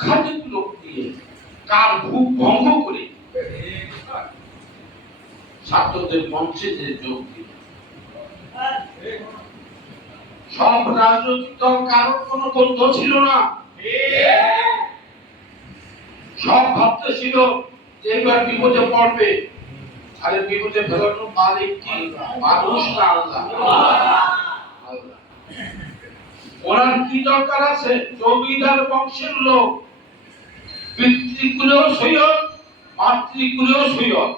লক্ষাধিক লোক দিয়ে কার ভূপ ভঙ্গ করে ছাত্রদের মঞ্চে যে যোগ দিল। সব রাজনৈতিক দল কারোর কোনো বন্ধু ছিল না, সব ভাবতেছিল যে এবার বিপদে পড়বে। আরে বিপদে ফেলানোর মালিক কি? মানুষ না আল্লাহ। ওনার কি দরকার আছে? জমিদার বংশের লোক, পিতৃকুলেও সৈয়দ, মাতৃকুলেও সৈয়দ,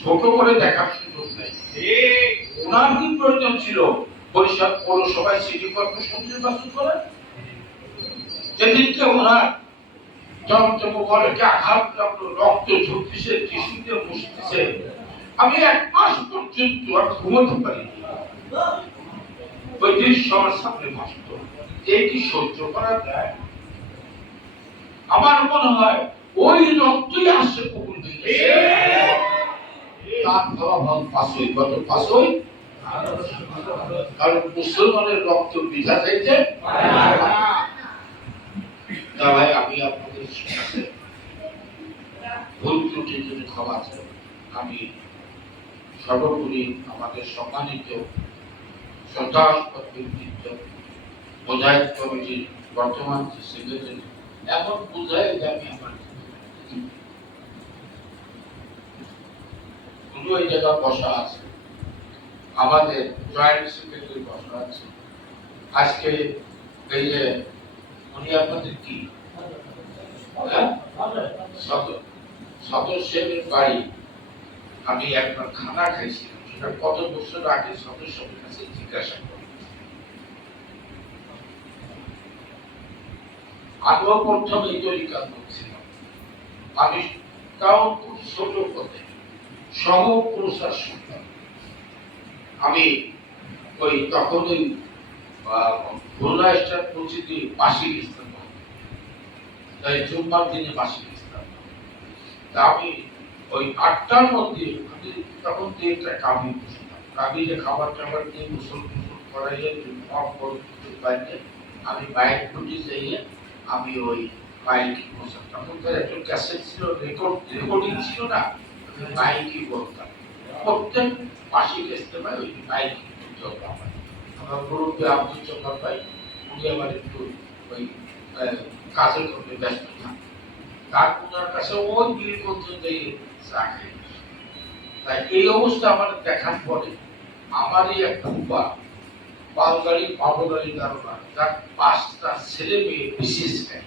ছোট করে দেখার সুযোগ নেই। ওনার কি প্রয়োজন ছিল বরিশাল পৌরসভায় সিটি কর্পোরেশন নির্বাচন করেন? যেদিনকে ওনার আঘাত লাগলো, রক্ত ঝরতেছে, টিস্যুতে বসতেছে, আমি 1 মাস পর্যন্ত আর ঘুমাতে পারিনি। ওই দৃশ্য আমার সামনে ভাসত। এই কি সহ্য করা যায়? আমার মনে হয় ওই রক্তই আসছে কবুল দিতে। তার ফলাফল পাঁচই, গত পাঁচই, কারণ মুসলমানের রক্ত বৃথা যাইতে ভাই। আমি আপনাদের ভুল ত্রুটি যদি ক্ষমা চাই। আমি সর্বোপরি আমাদের সম্মানিত শ্রদ্ধাস্পদ ব্যক্তিত্ব মুজাহিদ কমিটির বর্তমান যে সেক্রেটারি, এমন বুঝায় যে আমি আমার এই জায়গা বসা আছে, আমাদের জয়েন্ট সেক্রেটারি বসা আছে। আজকে এই যে উনি আপনাদের কি সদস্যের বাড়ি, আমি একবার খানা খাইছিলাম, সেটা কত বছর আগে সদস্যদের কাছে জিজ্ঞাসা করি। আমিও প্রথম এই তরিকা করছিলাম, আমি তাও খুব ছোট পথে সহ প্রশাসন। আমি ওই তখন ওই খুলনা স্টার পৌঁছিতে বার্ষিক ইসলাম, তাই জুম্মার দিনে বার্ষিক ইসলাম। আমি ওই 8টার মধ্যে আমি তখন একটা কাবি বসতাম, কাবিলে খাবার টাবার দিয়ে গোসল করাইয়ে আমি বাইক ফুটি যাইয়ে আমি ওই বাইকে বসতাম। তখন তো একটা ক্যাসেট ছিল, রেকর্ডিং ছিল না, বাইকই বলতাম। প্রত্যেক বার্ষিক ইস্তেমায় ওই বাইক আমার মুরব্বী আব্দুল জব্বার ভাই, উনি আমার একটু ওই কাজের করতে ব্যস্ত থাকেন। তার ওনার কাছে ওই বিল পর্যন্ত চা খাই। তাই এই অবস্থা আমার দেখার পরে আমারই এক ফুপা পালগাড়ি পাবগাড়ি ধারণা, তার 5টা ছেলে মেয়ে বিশেষ খায়।